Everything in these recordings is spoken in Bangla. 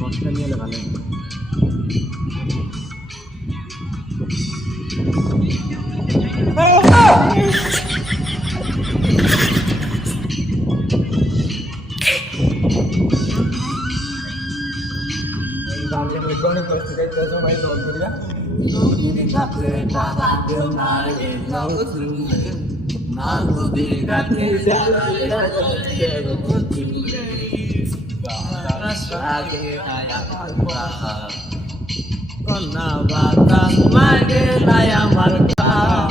বক্সটা নিয়ে এলে ভালো হয়। গানটা রেকর্ডিং করতে যাইতে সবাই দল করিয়া নদীর কাছে টাকা দেও না রে নতুলে না নদীর কাছে আগে আমার প্রাণ কন্যা বাতাস লাগে নাই আমার প্রাণ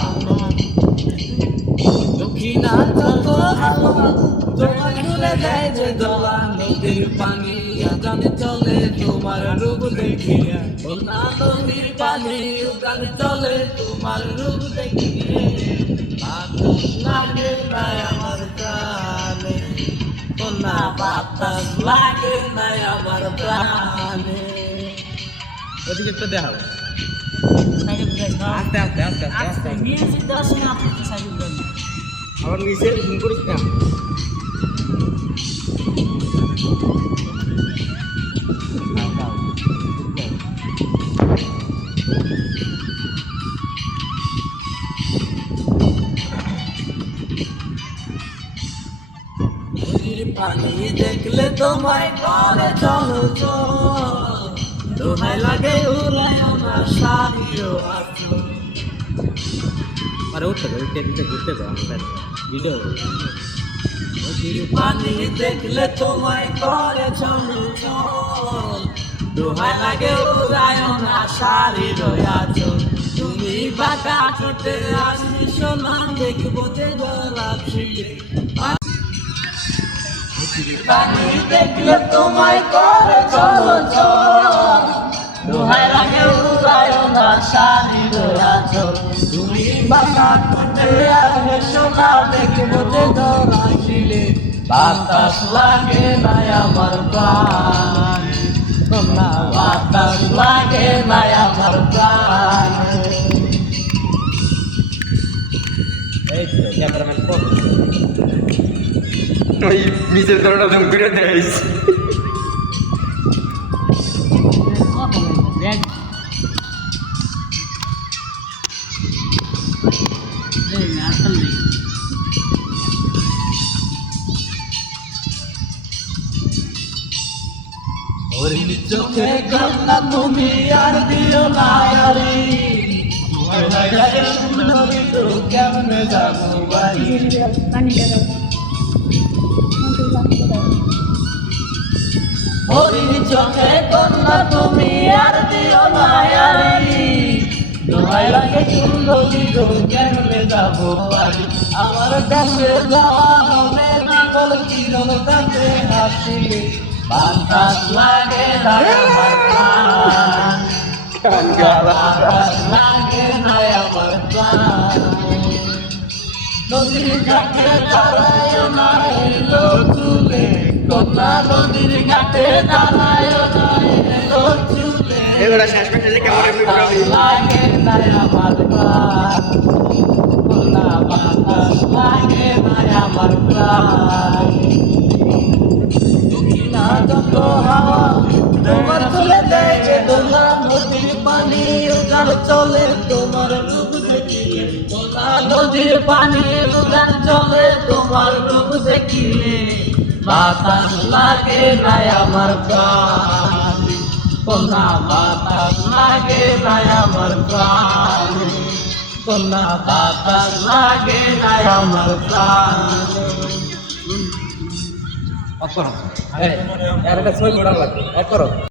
দক্ষিণাঞ্চল হাওয়া তোমার তুলে দেয় যে দোলা নদীর পানি গানে চলে তোমার রূপ দেখিয়া কন্যা নদীর পানি গানে চলে তোমার রূপ দেখিয়ে বাতাস লাগে নাই আমার প্রাণে কন্যা বাতাস লাগে নাই আমার প্রাণে ওদিকে একটু দেখাও আস্তে আস্তে আস্তে আস্তে মিউজিক দাস না আপনি সাইড দেন আমার নিচে ফোন করিস না পানি দেখলে তোমায় করে চলো দোহাই লাগে উড়ায় আমার শাড়িও আসলো আরে উঠতে উঠতে দিতে ঘুরতে দাও আমাদের ভিডিও পানি দেখলে তোমায় করে চলো দোহাই লাগে উড়ায় আমার শাড়িও আছো তুমি বাঁকা ছোটে আসি সোনা দেখবো যে গলাপি পানি দেখলে তোমায় করে চলো দোহাই লাগে উড়ায় না শাড়ি রয়াছো তুমি বাঁকা ঠোঁটে আসে সোনা দেখবো যে গলাপি বাতাস লাগে নাই আমার প্রাণ কন্যা বাতাস লাগে নাই আমার প্রাণ এই তো ক্যামেরাম্যান কো ওই নিচের তলাটা জুম করে দেখাইছি ওরির চোখে কান্না তুমি আর দিও না আরে সুন্দরী তো কেমনে যাবো বাড়ি ওরির চোখে কান্না তুমি আর দিও না আরে দোহাই লাগে সুন্দরী তো কেমনে যাবো বাড়ি আমার কাছে যাওয়া হবে না বল চিরন কাছে হাসিলে বাতাস লাগে নাই আমার প্রাণ বাতাস লাগে নাই আমার প্রাণ নদীর ঘাটে দাঁড়ায় না এলো চুলে কন্যা নদীর ঘাটে দাঁড়ায় না এলো চুলে এবারে শেষ পেটে কেমন লাগে নাই আমার প্রাণ কন্যা বাতাস লাগে নাই আমার প্রাণ তোমার চলে দেয় যে দোলা নদীর পানি গান চলে তোমার রূপ দেখিলে নদীর পানি গান চলে তোমার রূপ দেখিলে বাতাস লাগে নাই আমার প্রাণ কন্যা বাতাস লাগে নাই আমার প্রাণ কন্যা বাতাস লাগে নাই আমার প্রাণ অপর এর একটা ছবি লাগবে করো